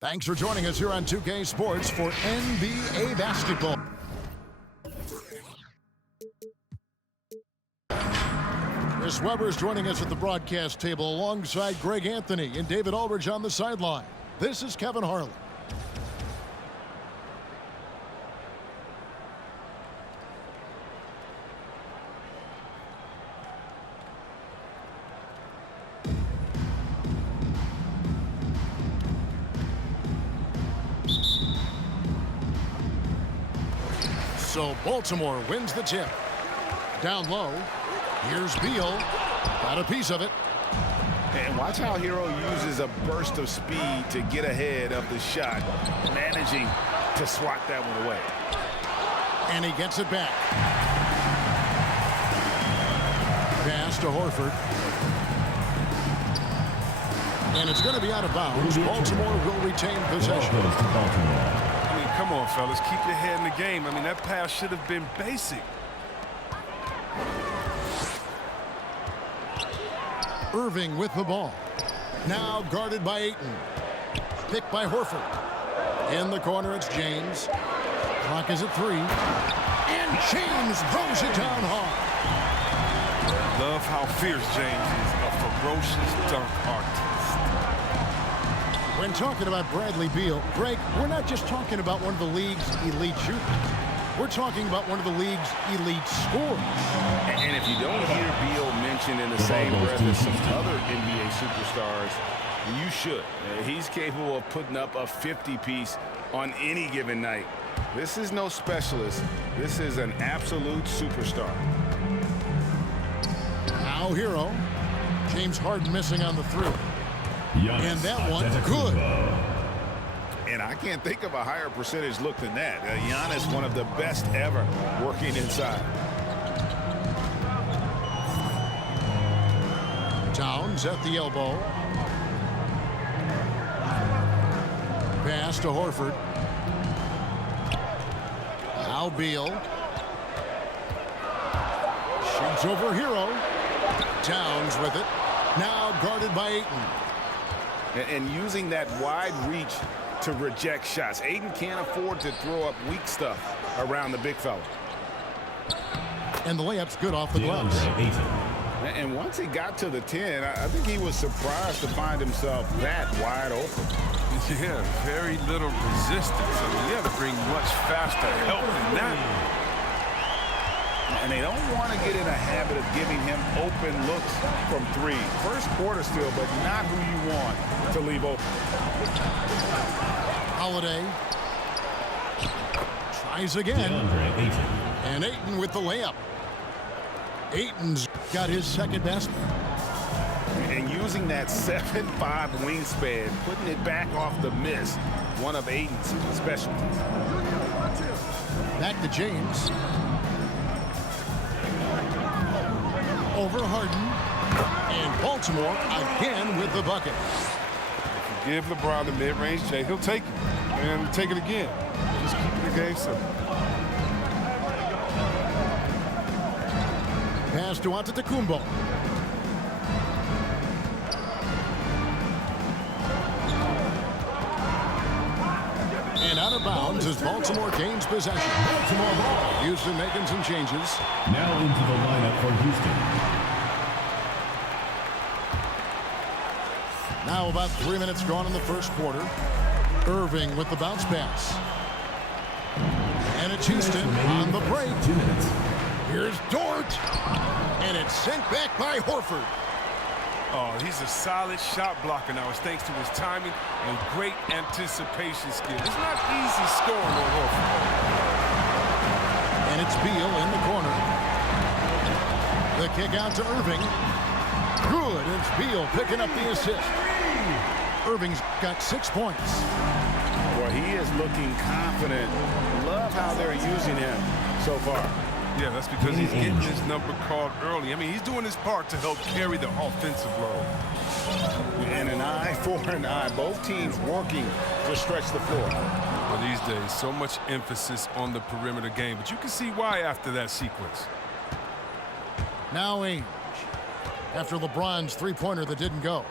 Thanks for joining us here on 2K Sports for NBA basketball. Chris Webber is joining us at the broadcast table alongside Greg Anthony and David Aldridge on the sideline. This is Kevin Harlan. So Baltimore wins the tip. Down low. Here's Beal. Got a piece of it. And watch how Hero uses a burst of speed to get ahead of the shot, managing to swat that one away. And he gets it back. Pass to Horford. And it's going to be out of bounds. Baltimore will retain possession. Come on, fellas. Keep your head in the game. I mean, that pass should have been basic. Irving with the ball. Now guarded by Ayton. Picked by Horford. In the corner, it's James. Clock is at 3. And James throws it down hard. Love how fierce James is. A ferocious dunk artist. When talking about Bradley Beal, Greg, we're not just talking about one of the league's elite shooters. We're talking about one of the league's elite scorers. And if you don't hear Beal mentioned in the same breath as some other NBA superstars, you should. He's capable of putting up a 50-piece on any given night. This is no specialist. This is an absolute superstar. Now Hero. James Harden missing on the through. And that one, good. And I can't think of a higher percentage look than that. Giannis, one of the best ever working inside. Towns at the elbow. Pass to Horford. Now Beal. Shoots over Hero. Towns with it. Now guarded by Ayton. And using that wide reach to reject shots. Ayton can't afford to throw up weak stuff around the big fella. And the layup's good off the gloves. And once he got to the 10, I think he was surprised to find himself that wide open. Yeah, very little resistance. I mean, you have to bring much faster help than that. And they don't want to get in a habit of giving him open looks from 3. First quarter still, but not who you want to leave open. Holiday tries again. And Ayton with the layup. Ayton's got his second best. And using that 7'5" wingspan, putting it back off the miss, one of Ayton's specialties. Back to James. Over Harden. And Baltimore again with the bucket. If you give LeBron the mid-range Jay, he'll take it. And take it again. Just keep the game simple. Pass to Antetokounmpo. And out of bounds as Baltimore gains possession. Baltimore ball. Houston making some changes. Now into the lineup for Houston. Now about 3 minutes gone in the first quarter. Irving with the bounce pass. And it's Houston on the break. 2 minutes. Here's Dort. And it's sent back by Horford. Oh, he's a solid shot blocker now. It's thanks to his timing and great anticipation skill. It's not easy scoring on Horford. And it's Beal in the corner. The kick out to Irving. Good. It's Beal picking up the assist. Irving's got 6 points. Well, he is looking confident. Love how they're using him so far. Yeah, that's because he's getting his number called early. I mean, he's doing his part to help carry the offensive load. And an eye for an eye. Both teams working to stretch the floor. Well, these days, so much emphasis on the perimeter game, but you can see why after that sequence. Now Ainge. After LeBron's three-pointer that didn't go.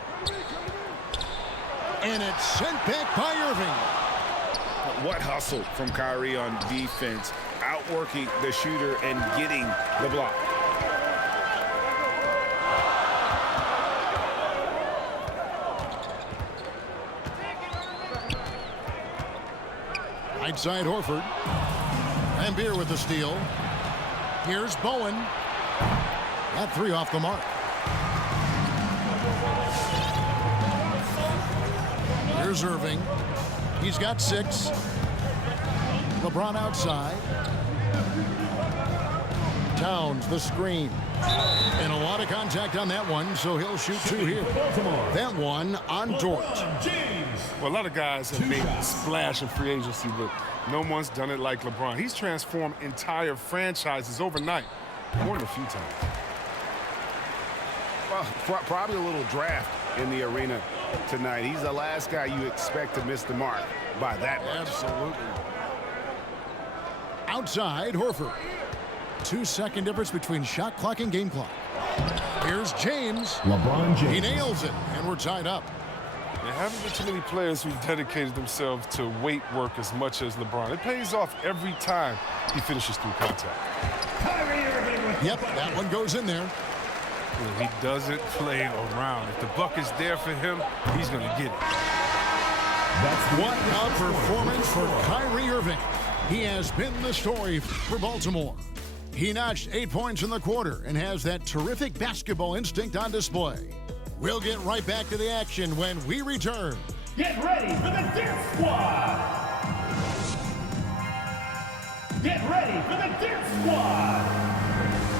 And it's sent back by Irving. What hustle from Kyrie on defense, outworking the shooter and getting the block. Right side Horford. And Beer with the steal. Here's Bowen. That three off the mark. Here's Irving. He's got 6. LeBron outside. Towns the screen. And a lot of contact on that one, so he'll shoot 2 here. That one on Dort. Well, a lot of guys have made a splash in free agency, but no one's done it like LeBron. He's transformed entire franchises overnight, more than a few times. Well, probably a little draft in the arena tonight. He's the last guy you expect to miss the mark by that much. Absolutely. Outside, Horford. 2-second difference between shot clock and game clock. Here's James. LeBron James. He nails it, and we're tied up. There haven't been too many players who've dedicated themselves to weight work as much as LeBron. It pays off every time he finishes through contact. Yep, that one goes in there. He doesn't play around. If the buck is there for him, he's going to get it. What a performance for Kyrie Irving. He has been the story for Baltimore. He notched 8 points in the quarter and has that terrific basketball instinct on display. We'll get right back to the action when we return. Get ready for the Dance Squad! Get ready for the Dance Squad!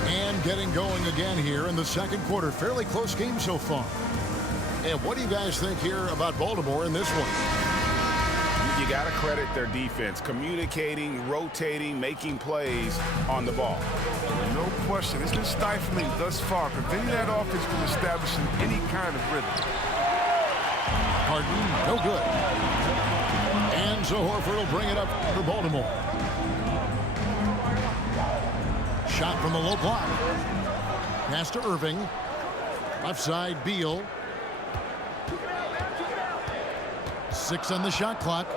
And getting going again here in the second quarter. Fairly close game so far. And what do you guys think here about Baltimore in this one? You got to credit their defense, communicating, rotating, making plays on the ball. No question. It's been stifling thus far, preventing that offense from establishing any kind of rhythm. Harden, no good. And so Horford will bring it up for Baltimore. Shot from the low block. Pass to Irving. Left side, Beal. 6 on the shot clock.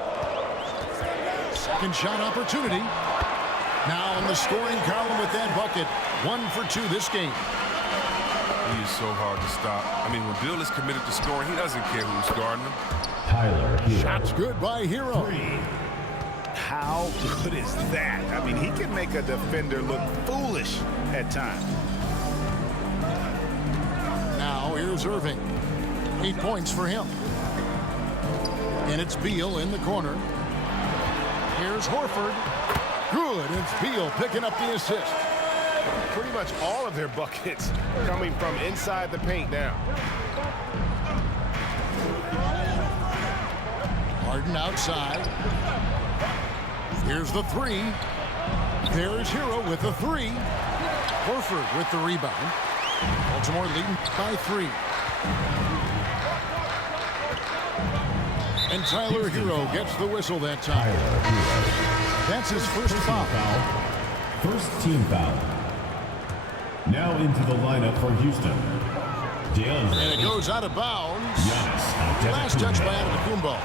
Second shot opportunity. Now in the scoring column with that bucket. 1 for 2 this game. He is so hard to stop. I mean, when Bill is committed to scoring, he doesn't care who's guarding him. Tyler Hero. Shots good by Hero. How good is that? I mean, he can make a defender look foolish at times. Now here's Irving. 8 points for him. And it's Beal in the corner. Here's Horford. Good. It's Beal picking up the assist. Pretty much all of their buckets coming from inside the paint now. Harden outside. Here's the 3. There's Hero with the 3. Horford with the rebound. Baltimore leading by 3. And Tyler Hero gets the whistle that time. That's his first foul. First team foul. Now into the lineup for Houston. DeAndre. And it goes out of bounds. Giannis Last touch by Antetokounmpo.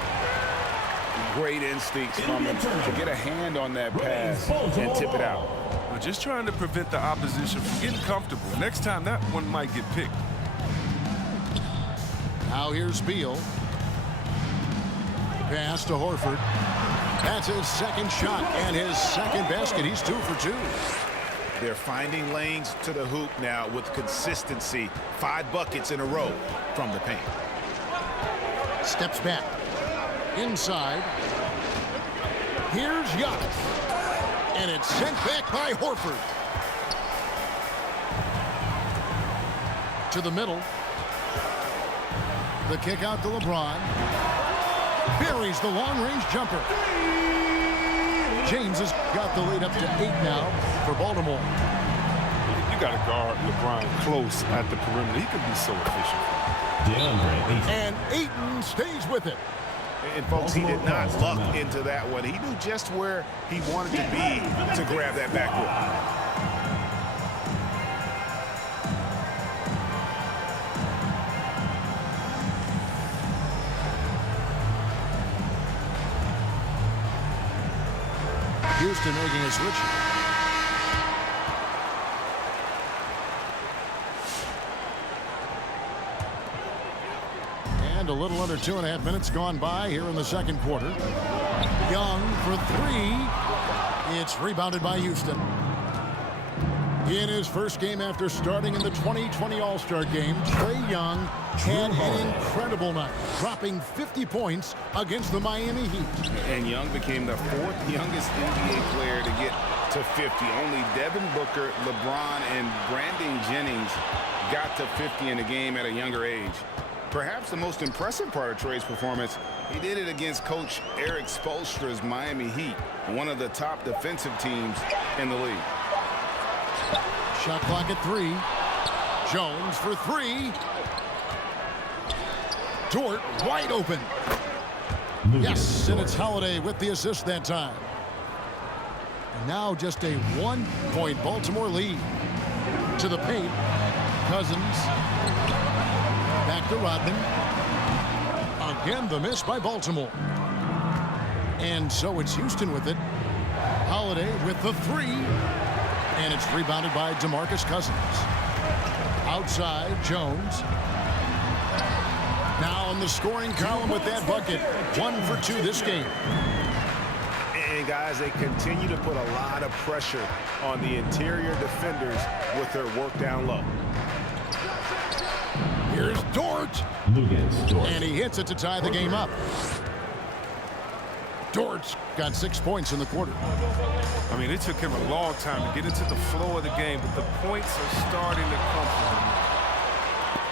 Great instincts from him to get a hand on that pass and tip it out. We're just trying to prevent the opposition from getting comfortable. Next time, that one might get picked. Now here's Beal. Pass to Horford. That's his second shot and his second basket. He's 2 for 2. They're finding lanes to the hoop now with consistency. 5 buckets in a row from the paint. Steps back. Inside. Here's Giannis. And it's sent back by Horford. To the middle. The kick out to LeBron. Buries the long-range jumper. James has got the lead up to 8 now for Baltimore. You got to guard LeBron close at the perimeter. He can be so efficient. DeAndre Ayton. And Ayton stays with it. And folks, he did not luck into that one. He knew just where he wanted to be to grab that backboard. Houston making a switch. And a little under 2.5 minutes gone by here in the second quarter. Young for 3. It's rebounded by Houston. In his first game after starting in the 2020 All-Star Game, Trae Young had an incredible night, dropping 50 points against the Miami Heat. And Young became the 4th youngest NBA player to get to 50. Only Devin Booker, LeBron, and Brandon Jennings got to 50 in the game at a younger age. Perhaps the most impressive part of Trae's performance, he did it against Coach Eric Spoelstra's Miami Heat, one of the top defensive teams in the league. Shot clock at 3. Jones for 3. Dort wide open. Yes, and it's Holiday with the assist that time. And now just a 1-point Baltimore lead. To the paint. Cousins. Back to Rodman. Again, the miss by Baltimore. And so it's Houston with it. Holiday with the 3. And it's rebounded by DeMarcus Cousins. Outside, Jones. Now in the scoring column with that bucket. 1 for 2 this game. And guys, they continue to put a lot of pressure on the interior defenders with their work down low. Here's Dort. Dort. And he hits it to tie the game up. Dort's got 6 points in the quarter. I mean, it took him a long time to get into the flow of the game, but the points are starting to come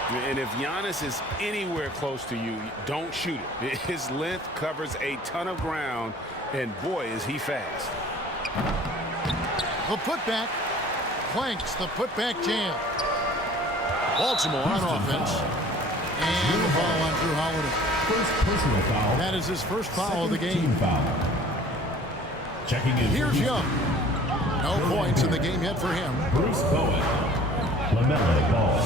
from him. And if Giannis is anywhere close to you, don't shoot it. His length covers a ton of ground, and boy, is he fast. The putback. Clanks the putback jam. Baltimore on offense. And the ball on Drew Holiday. First personal foul. That is his first foul of the game. Team foul. Checking in. Here's Young. No points in the game yet for him. Bruce Bowen. LaMelo Ball.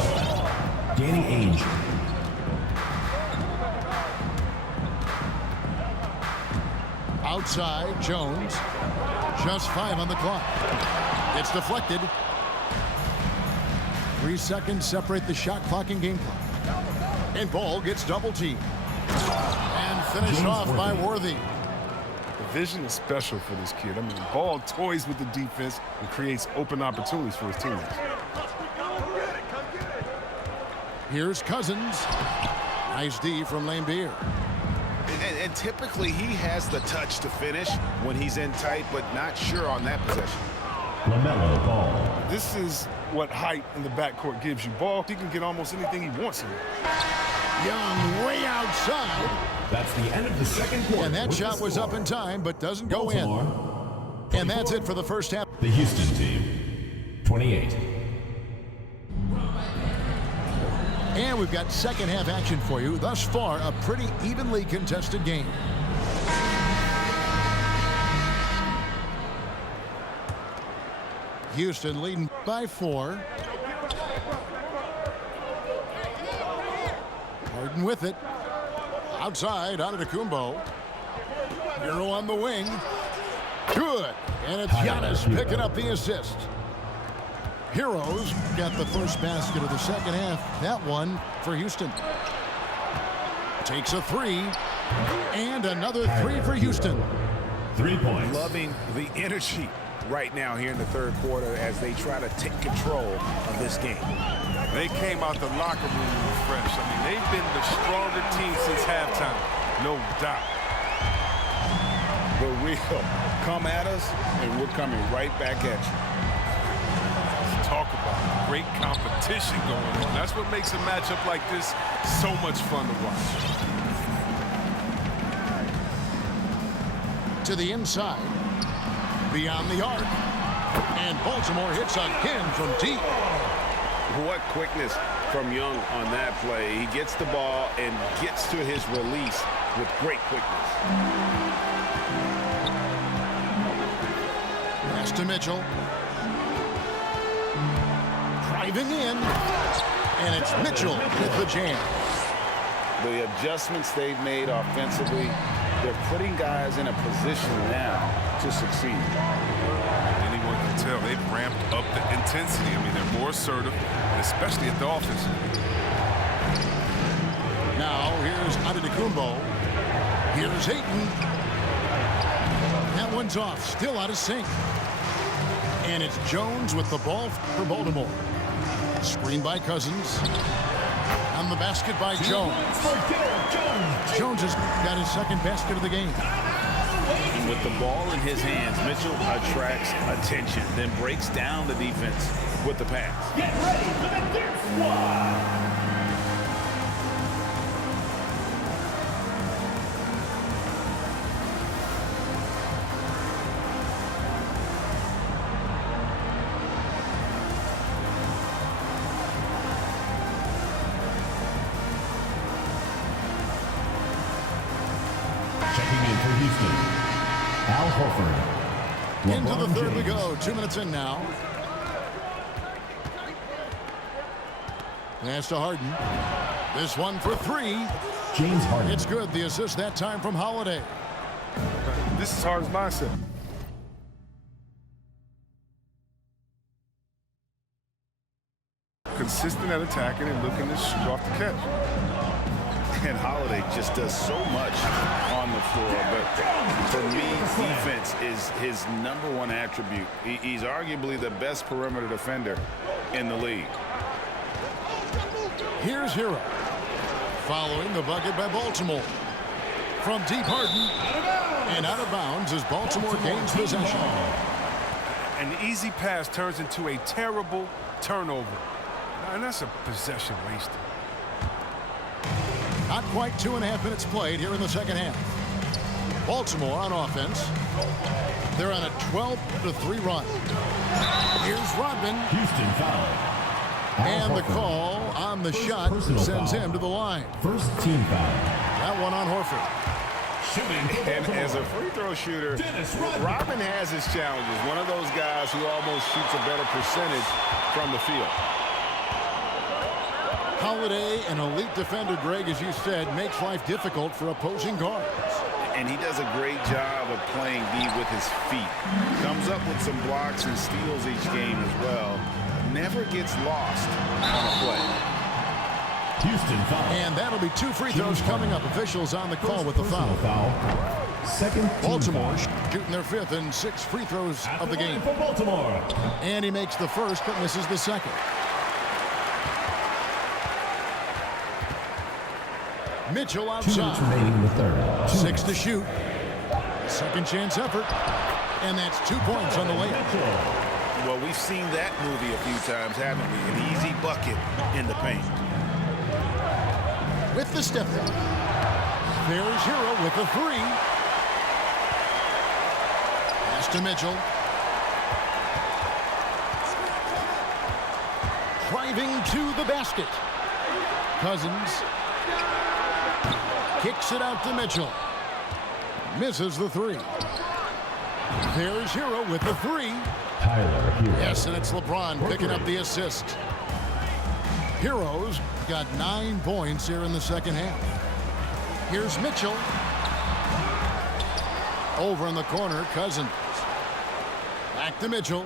Danny Ainge. Outside, Jones. Just 5 on the clock. It's deflected. 3 seconds separate the shot clock and game clock. And Ball gets double teamed. And finished off by Worthy. The vision is special for this kid. I mean, Ball toys with the defense and creates open opportunities for his teammates. Here's Cousins. Nice D from Laimbeer. And typically he has the touch to finish when he's in tight, but not sure on that possession. LaMelo Ball. This is what height in the backcourt gives you. Ball, he can get almost anything he wants in. Young way outside. That's the end of the second quarter. And that shot was up in time, but doesn't go in. And that's it for the first half. The Houston team, 28. And we've got second half action for you. Thus far, a pretty evenly contested game. Houston leading by 4. Harden with it. Outside, Antetokounmpo. Hero on the wing. Good. And it's Giannis picking up the assist. Heroes got the first basket of the second half. That one for Houston. Takes a 3. And another 3 for Houston. 3 points. Loving the energy right now here in the third quarter as they try to take control of this game. They came out the locker room refreshed. I mean, they've been the stronger team since halftime, no doubt. The real come at us, and we're coming right back at you. Talk about great competition going on. That's what makes a matchup like this so much fun to watch. To the inside. Beyond the arc. And Baltimore hits again from deep. What quickness from Young on that play. He gets the ball and gets to his release with great quickness. Pass to Mitchell. Driving in. And it's Mitchell with the jam. The adjustments they've made offensively, they're putting guys in a position now to succeed. Anyone can tell they've ramped up the intensity. I mean, they're more assertive, and especially at the offensive. Now here's Antetokounmpo. Here's Ayton. That one's off, still out of sync. And it's Jones with the ball for Baltimore. Screen by Cousins. On the basket by Jones. Jones has got his second basket of the game. With the ball in his hands, Mitchell attracts attention, then breaks down the defense with the pass. Get ready for the Dirt Squad. Checking in for Houston, Al Horford. Into the LeBron third we James. go. 2 minutes in now. Pass to Harden. This one for three. James Harden. It's good. The assist that time from Holiday. This is Harden's mindset. Consistent at attacking and looking to shoot off the catch. And Holiday just does so much on the floor, but for me, defense is his #1 attribute. He's arguably the best perimeter defender in the league. Here's Hero. Following the bucket by Baltimore. From deep, Harden. And out of bounds as Baltimore gains possession. An easy pass turns into a terrible turnover. And that's a possession wasted. Not quite 2.5 minutes played here in the second half. Baltimore on offense. They're on a 12-3 run. Here's Rodman. Houston foul. Al And the Horford. call on the First shot personal sends foul. him to the line. First team foul. That one on Horford. And as a free throw shooter, Rodman has his challenges. One of those guys who almost shoots a better percentage from the field. Holiday, an elite defender, Greg, as you said, makes life difficult for opposing guards. And he does a great job of playing D with his feet. Comes up with some blocks and steals each game as well. Never gets lost on a play. Houston foul. And that'll be 2 free throws coming up. Officials on the call with the Personal foul. Second team Baltimore foul. shooting their 5th and 6 free throws of the game. For Baltimore. And he makes the first but misses the second. Mitchell 2 minutes outside. remaining in the third. 6 to shoot. Second chance effort. And that's 2 points on the layup. Well, we've seen that movie a few times, haven't we? An easy bucket in the paint. With the step back. There's Hero with the 3. Pass to Mitchell. Driving to the basket. Cousins. Kicks it out to Mitchell. Misses the 3. There's Hero with the 3. Tyler Hero. Yes, and it's LeBron picking up the assist. Heroes got 9 points here in the second half. Here's Mitchell. Over in the corner, Cousins. Back to Mitchell.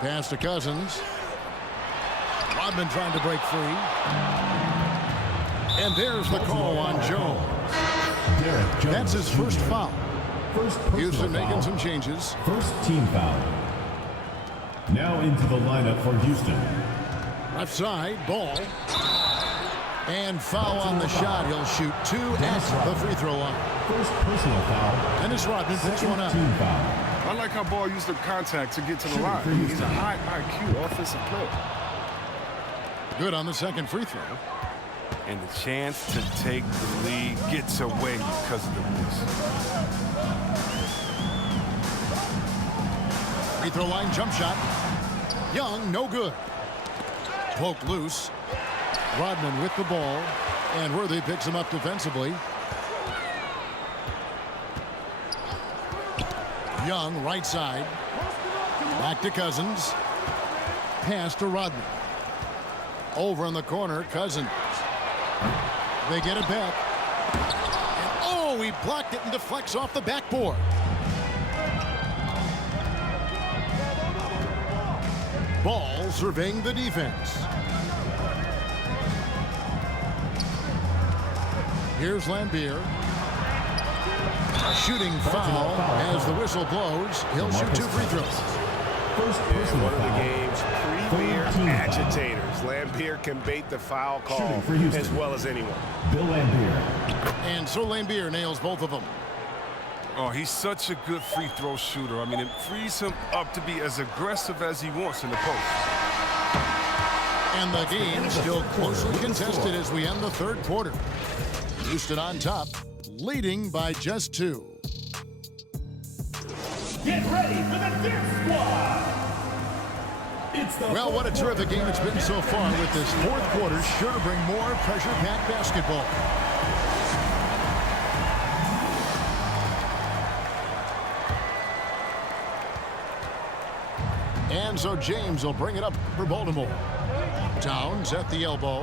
Pass to Cousins. Rodman trying to break free. And there's the call on Jones. Derek Jones That's his first Jr. foul. First personal Houston making foul. some changes. First team foul. Now into the lineup for Houston. Left side, ball. And foul on the shot. He'll shoot 2 at the free throw line. First personal foul. Dennis Rodman picks Second one up. team foul. I like how Ball used the contact to get to the Shooting line. for He's Houston. a high IQ offensive player. Good on the second free throw. And the chance to take the lead gets away because of the miss. Free throw line jump shot. Young, no good. Poke loose. Rodman with the ball. And Worthy picks him up defensively. Young, right side. Back to Cousins. Pass to Rodman. Over in the corner, Cousins. They get it back. And oh, he blocked it and deflects off the backboard. Ball surveying the defense. Here's Lambier. A shooting foul as the whistle blows. He'll shoot 2 free throws. First personal One of the foul. game's premier Third team foul. agitators. Lambier can bait the foul call Shooting for Houston. as well as anyone. Bill Lambier. And so Lambier nails both of them. Oh, he's such a good free throw shooter. I mean, it frees him up to be as aggressive as he wants in the post. And the game still closely contested as we end the third quarter. Houston on top, leading by just 2. Get ready for the Dirt Squad. It's the Well, what a terrific game it's been so far, with this fourth quarter sure to bring more pressure-packed basketball. And so James will bring it up for Baltimore. Towns at the elbow.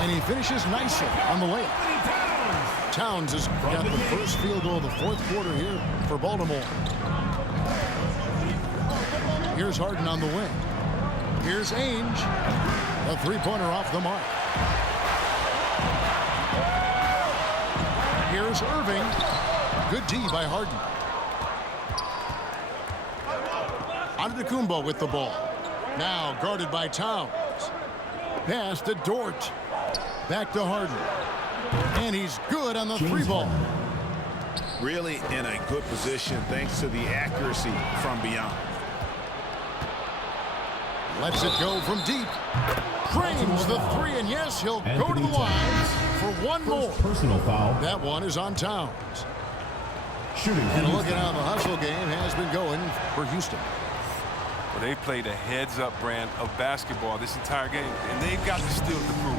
And he finishes nicely on the layup. Towns has got the first field goal of the fourth quarter here for Baltimore. Here's Harden on the wing. Here's Ainge. A three-pointer off the mark. Here's Irving. Good D by Harden. Antetokounmpo with the ball. Now guarded by Towns. Pass to Dort. Back to Harden. And he's good on the three ball. Really in a good position thanks to the accuracy from beyond. Lets it go from deep. Frames the three, and yes, he'll go to Anthony the line Towns. for one more. First personal foul. That one is on Towns. Shooting for And look Houston. at how the hustle game has been going for Houston. Well, they played a heads-up brand of basketball this entire game, and they've got the steal to prove.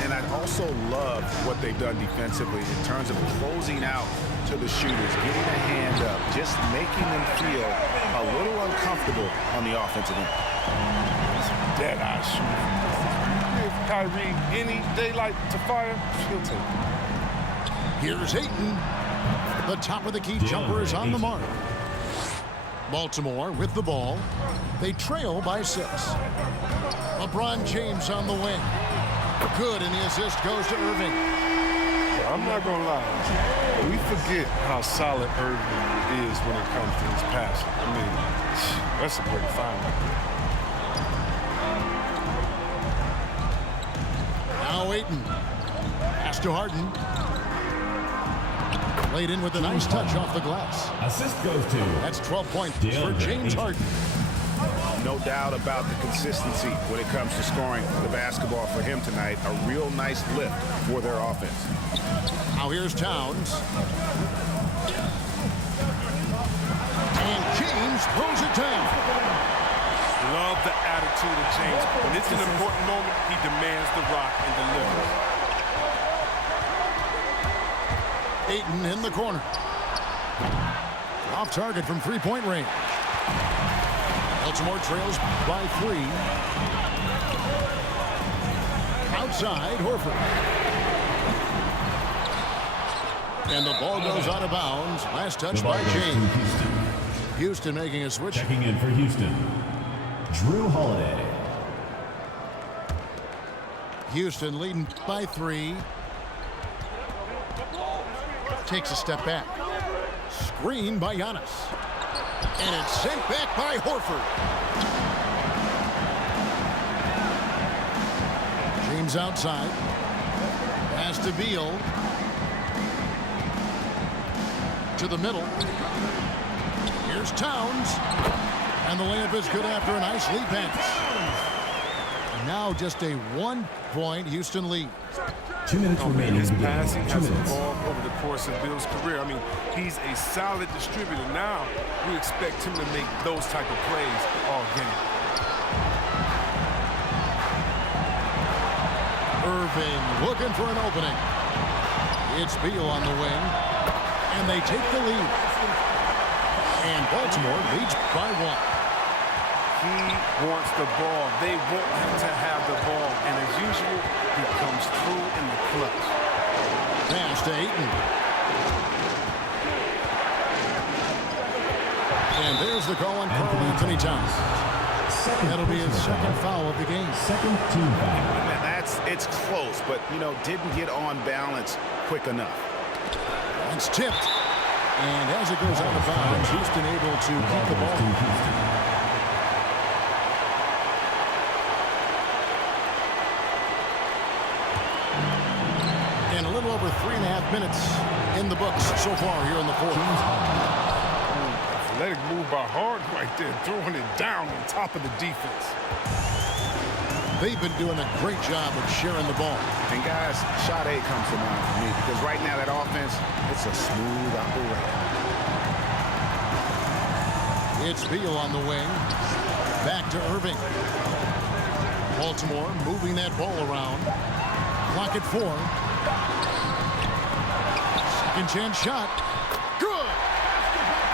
And I also love what they've done defensively in terms of closing out to the shooters, getting a hand up, just making them feel a little uncomfortable on the offensive end. Dead-eye shooter. Give Kyrie any daylight to fire, he'll take it. Here's Ayton. The top of the key jumper is on the mark. Baltimore with the ball. They trail by 6. LeBron James on the wing. Good, and the assist goes to Irving. I'm not going to lie. We forget how solid Irving is when it comes to his passing. I mean, that's a great find. Now Ayton. Pass to Harden. Laid in with a nice touch off the glass. Assist goes to That's 12 points for DeAndre James Ayton. Harden. No doubt about the consistency when it comes to scoring the basketball for him tonight. A real nice lift for their offense. Now here's Towns. And James throws it down. Love the attitude of James. When it's an important moment, he demands the rock and delivers. Ayton in the corner. Off target from three-point range. Baltimore trails by 3. Outside, Horford. And the ball goes out of bounds. Last touch The ball by goes to James. Houston. Houston making a switch. Checking in for Houston. Drew Holiday. Houston leading by 3. Takes a step back. Screen by Giannis. And it's sent back by Horford. James outside. Pass to Beal. To the middle. Here's Towns. And the layup is good after a nice lead pass. And now just a 1-point Houston lead. 2 minutes remaining. His passing has 2 minutes. evolved over the course of Bill's career. I mean, he's a solid distributor. Now we expect him to make those type of plays all game. Irving looking for an opening. It's Beal on the wing. And they take the lead. And Baltimore leads by 1. He wants the ball. They want him to have the ball. And as usual, he comes through in the clutch. Pass to Ayton. And there's the call on Karl Anthony Towns. That'll be his second foul of the game. Second team foul. It's close, but, you know, didn't get on balance quick enough. It's tipped. And as it goes out of bounds, Houston able to keep the ball. And a little over 3.5 minutes in the books so far here in the fourth. Athletic move by Harden right there, throwing it down on top of the defense. They've been doing a great job of sharing the ball. And, guys, shot 8 comes to mind for me because right now that offense, it's a smooth operation. It's Beal on the wing. Back to Irving. Baltimore moving that ball around. Clock at 4. Second chance shot. Good!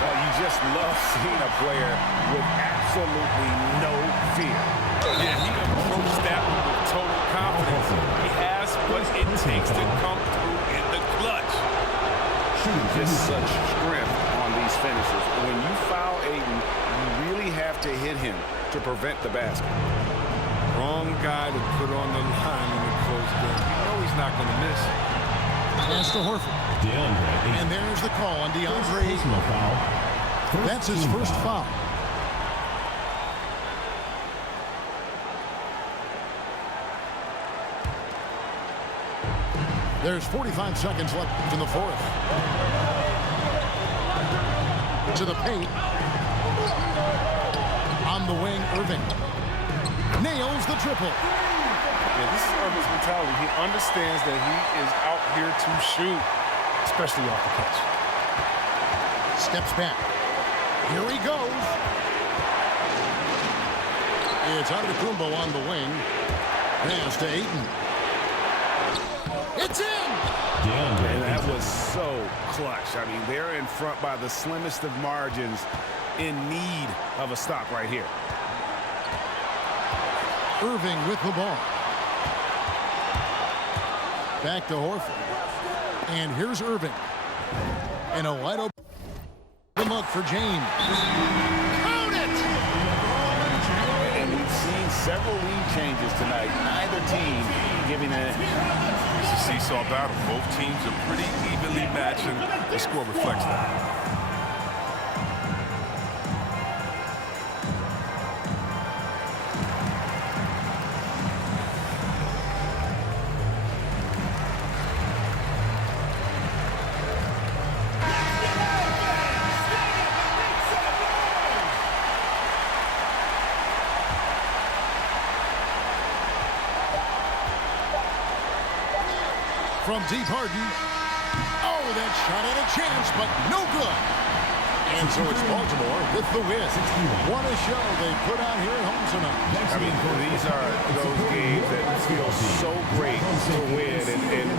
Well, you just love seeing a player with absolutely no fear. Yeah, he approached that one with total confidence. He has what it takes to come through in the clutch. Just such strength on these finishes. When you foul Ayton, you really have to hit him to prevent the basket. Wrong guy to put on the line in the close game. You know he's not going to miss. Pass to Horford. DeAndre Ayton. And there's the call on DeAndre Ayton. Personal foul. That's his first foul. There's 45 seconds left in the fourth. To the paint. On the wing, Irving. Nails the triple. Yeah, this is Irving's mentality. He understands that he is out here to shoot, especially off the catch. Steps back. Here he goes. It's Antetokounmpo on the wing. Pass to Ayton. It's in! And that was so clutch. I mean, they're in front by the slimmest of margins, in need of a stop right here. Irving with the ball. Back to Horford. And here's Irving. And a wide open look for James. Count it! And we've seen several lead changes tonight. Neither team giving it. It's a seesaw battle. Both teams are pretty evenly matched, and the score reflects that. From deep Harden. Oh, that shot had a chance, but no good. And so it's Baltimore with the win. What a show they put out here at home tonight. I mean, these are those games that feel so great to win, and